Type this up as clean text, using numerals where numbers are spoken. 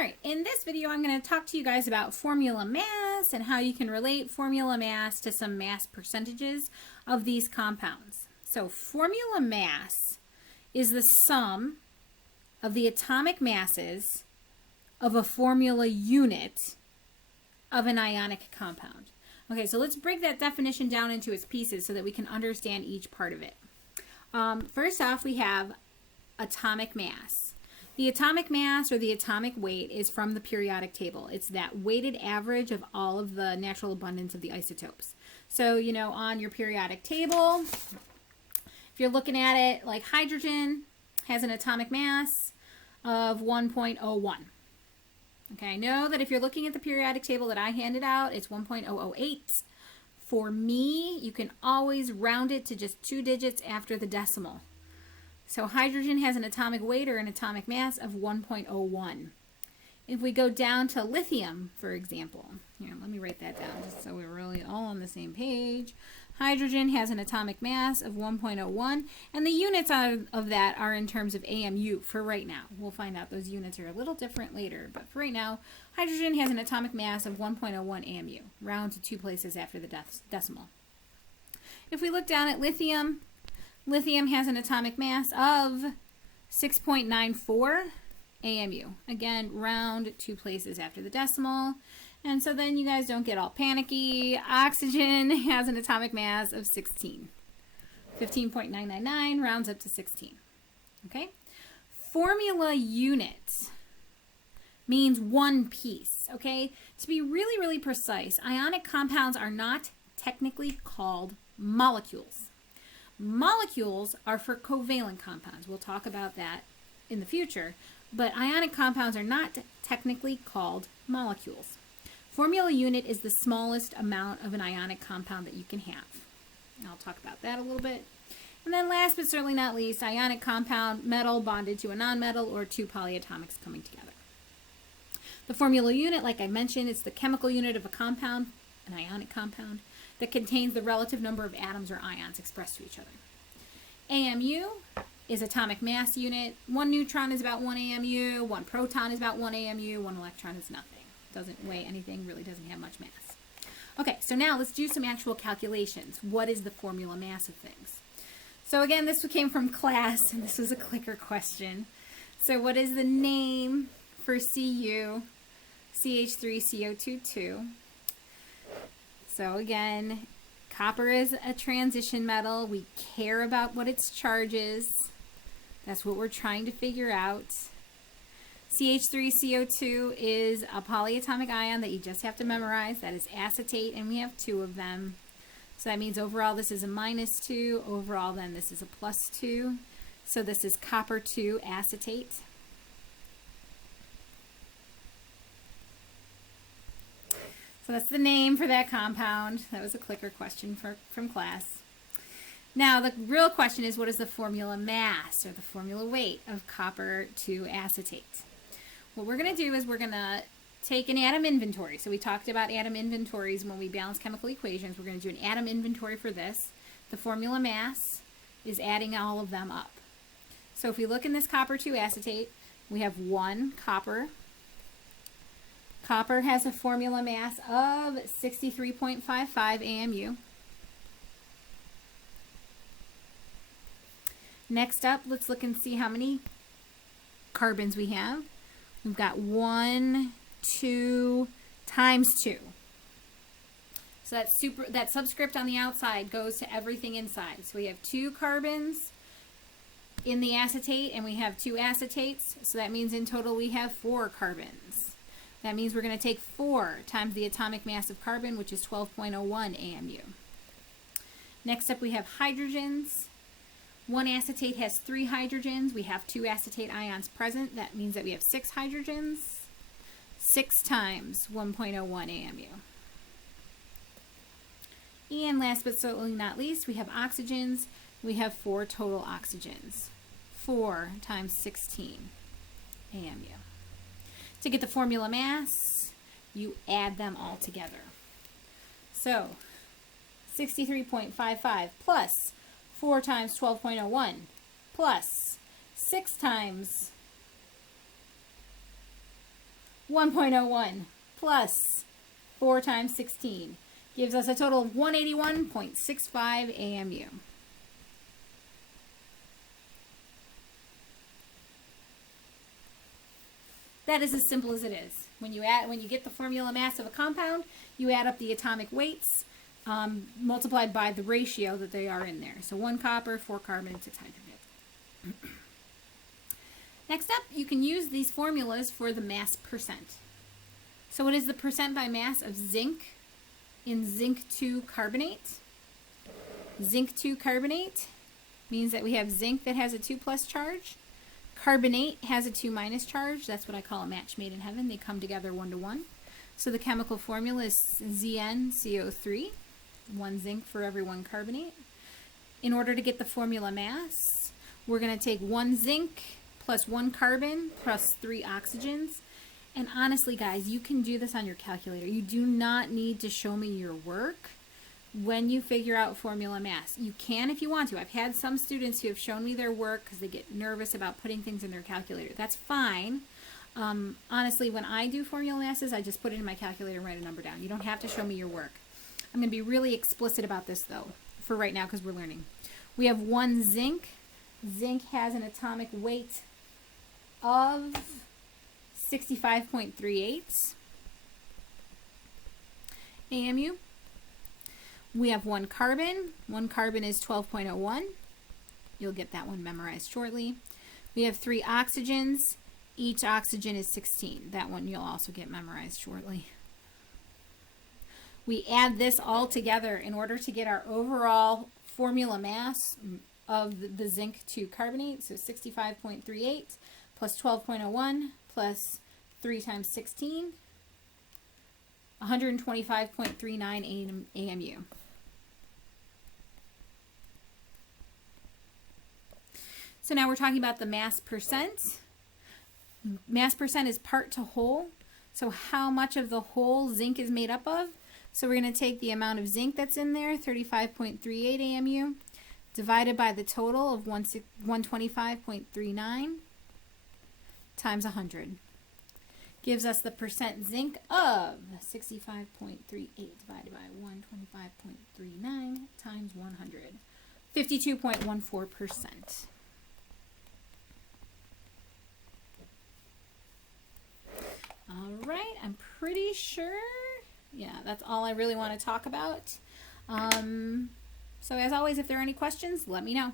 Alright, in this video I'm going to talk to you guys about formula mass and how you can relate formula mass to some mass percentages of these compounds. So formula mass is the sum of the atomic masses of a formula unit of an ionic compound. Okay, so let's break that definition down into its pieces so that we can understand each part of it. First off, we have atomic mass. The atomic mass or the atomic weight is from the periodic table. It's that weighted average of all of the natural abundance of the isotopes. So, you know, on your periodic table, if you're looking at it, like hydrogen has an atomic mass of 1.01. Okay, I know that if you're looking at the periodic table that I handed out, it's 1.008. For me, you can always round it to just 2 digits after the decimal. So hydrogen has an atomic weight or an atomic mass of 1.01. If we go down to lithium, for example, here, let me write that down just so we're really all on the same page. Hydrogen has an atomic mass of 1.01, and the units of that are in terms of AMU for right now. We'll find out those units are a little different later, but for right now, hydrogen has an atomic mass of 1.01 AMU, round to 2 places after the decimal. If we look down at lithium, lithium has an atomic mass of 6.94 AMU. Again, round 2 places after the decimal. And so then you guys don't get all panicky. Oxygen has an atomic mass of 16. 15.999 rounds up to 16. Okay? Formula unit means one piece. Okay? To be really, really precise, ionic compounds are not technically called molecules. Molecules are for covalent compounds. We'll talk about that in the future. But ionic compounds are not technically called molecules. Formula unit is the smallest amount of an ionic compound that you can have. I'll talk about that a little bit. And then last but certainly not least, ionic compound, metal bonded to a nonmetal or 2 polyatomics coming together. The formula unit, like I mentioned, is the chemical unit of a compound, an ionic compound, that contains the relative number of atoms or ions expressed to each other. AMU is atomic mass unit. 1 neutron is about 1 AMU, 1 proton is about 1 AMU, 1 electron is nothing. Doesn't weigh anything, really doesn't have much mass. Okay, so now let's do some actual calculations. What is the formula mass of things? So again, this came from class, and this was a clicker question. So what is the name for Cu, CH3CO2? So again, copper is a transition metal. We care about what its charge is. That's what we're trying to figure out. CH3CO2 is a polyatomic ion that you just have to memorize. That is acetate, and we have 2 of them. So that means overall this is a -2. Overall then this is a +2. So this is copper 2 acetate. So that's the name for that compound. That was a clicker question from class. Now the real question is, what is the formula mass or the formula weight of copper 2 acetate? What we're going to do is we're going to take an atom inventory. So we talked about atom inventories when we balance chemical equations. We're going to do an atom inventory for this. The formula mass is adding all of them up. So if we look in this copper 2 acetate, we have 1 copper. Copper has a formula mass of 63.55 AMU. Next up, let's look and see how many carbons we have. We've got 1, 2 times 2. So that subscript on the outside goes to everything inside. So we have 2 carbons in the acetate, and we have 2 acetates. So that means in total we have 4 carbons. That means we're going to take 4 times the atomic mass of carbon, which is 12.01 AMU. Next up we have hydrogens. 1 acetate has 3 hydrogens. We have 2 acetate ions present. That means that we have 6 hydrogens. 6 times 1.01 AMU. And last but certainly not least, we have oxygens. We have 4 total oxygens. 4 times 16 AMU. To get the formula mass, you add them all together. So 63.55 plus 4 times 12.01 plus 6 times 1.01 plus 4 times 16 gives us a total of 181.65 AMU. That is as simple as it is. When you get the formula mass of a compound, you add up the atomic weights multiplied by the ratio that they are in there. So 1 copper, 4 carbon, 6 hydrogen. Next up, you can use these formulas for the mass percent. So what is the percent by mass of zinc in zinc 2 carbonate? Zinc 2 carbonate means that we have zinc that has a 2 plus charge. Carbonate has a 2 minus charge. That's what I call a match made in heaven. They come together 1 to 1. So the chemical formula is ZnCO3, 1 zinc for every 1 carbonate. In order to get the formula mass, we're going to take 1 zinc plus 1 carbon plus 3 oxygens. And honestly, guys, you can do this on your calculator. You do not need to show me your work when you figure out formula mass. You can if you want to. I've had some students who have shown me their work because they get nervous about putting things in their calculator. That's fine. Honestly, when I do formula masses, I just put it in my calculator and write a number down. You don't have to show me your work. I'm going to be really explicit about this, though, for right now because we're learning. We have 1 zinc. Zinc has an atomic weight of 65.38 AMU. We have 1 carbon. 1 carbon is 12.01. You'll get that one memorized shortly. We have 3 oxygens. Each oxygen is 16. That one you'll also get memorized shortly. We add this all together in order to get our overall formula mass of the zinc 2 carbonate. So 65.38 plus 12.01 plus 3 times 16, 125.39 AMU. So now we're talking about the mass percent. Mass percent is part to whole. So how much of the whole zinc is made up of? So we're going to take the amount of zinc that's in there, 35.38 AMU, divided by the total of 125.39 times 100. Gives us the percent zinc of 65.38 divided by 125.39 times 100. 52.14%. All right, I'm pretty sure, yeah, that's all I really want to talk about. So as always, if there are any questions, let me know.